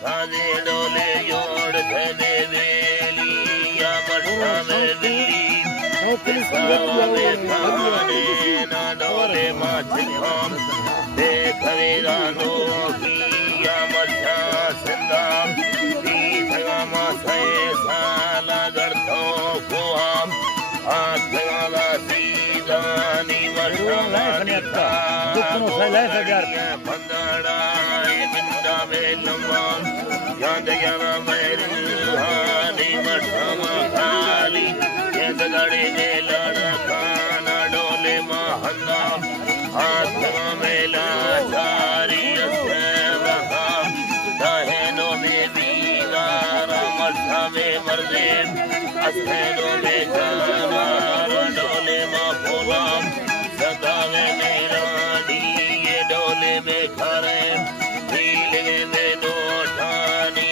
साजे डोले योड़ धने वेली या मठा में दिल्ली सावा में खाने ना डोले माचिकाम देखवे रानो की या मठा सिंदाम तीथगा माथे साला गढ़ो कोआम आत्माला सीदानी मठा निका बंदड़ा बिंदा में लम्बाम याद यारा मेरी मठा खाली ये गड़े ने लड़का ना डोले महंगा आत्मा में लाचारी दहनो में दीवारा मठा में मर्दे अस्थेनो में जानार डोले माँ फूलाम सदा में मेरा दिए डोले में खरे नीले में नोठानी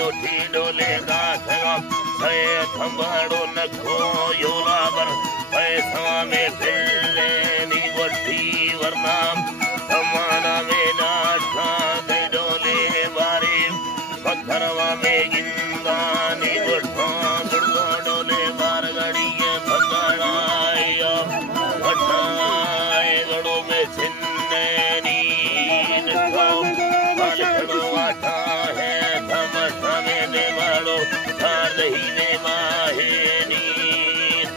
नोठी डोले गाथगा भय थंबाड़ो नखो योलावर भय सवा में फिरले नी वट्टी वरनाम समाना में नाठा दे डोले बारे पत्थरवा में गिंदानी वट्टा बुर्दो डोले बार गड़िए भगाड़ाया वट्टाए गड़ो में छिन्ने नीन खाओ पालकड़ो आटा है थम थमे ने बाड़ो सारही ने माहे नी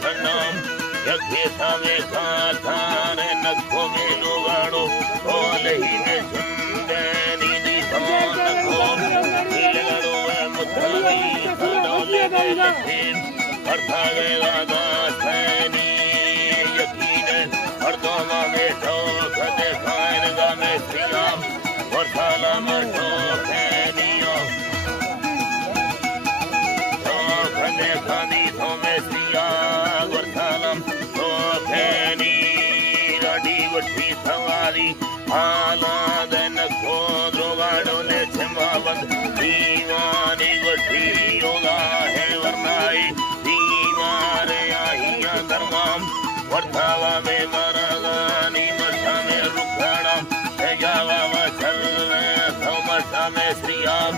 थनाम यखे सावे खाथाने नखो में लोगाड़ो ओलही ने झुंडे नी धान नखो नीलगड़ो है मुथली खड़ोले में अर्था गया दासनी यकीने अर्दोमा में ठोक दे खाएगा में सियाम और थाला में ठोक नियो ठोक दे खानी तो में सियाम और थाला ठोक नी गाड़ी वट्टी सवारी आला दन को द्रोगाड़ो ने छिमावत दीवानी वट्टी योगा है वरनाई दीवारे आहिया धर्माम वर्धावा में मरगानी मठा में रुखड़ा जावा मछल में मठा में श्रीयाम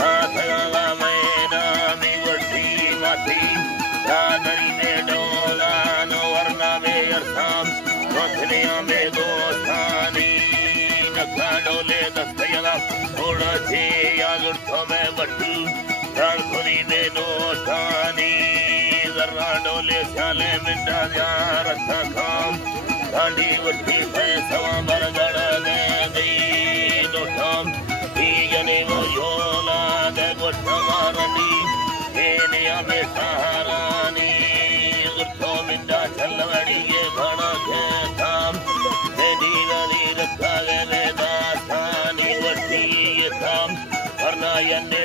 हाथगा में नामी वट्टी माथी दादरी में डोला नो वरना में अर्थाम रोथनिया में गोस्थानी नखा डोले दस्तयला थोड़ा छे या गुड़थो में वट्टू रालखुरी में नोठानी जर्रा डोले स्याले मिंडा जा रखा खाम दांडी वट्टी पैसवा बरगड़ दे दी नोठाम हीगने वो योला दे गोठवा रंडी हेनिया में सहारानी गुड़थो मिंडा चलवड़ी ये भड़ा के थाम देनी नदी रखा गए दासानी वट्टी ये थाम वरना यन्ने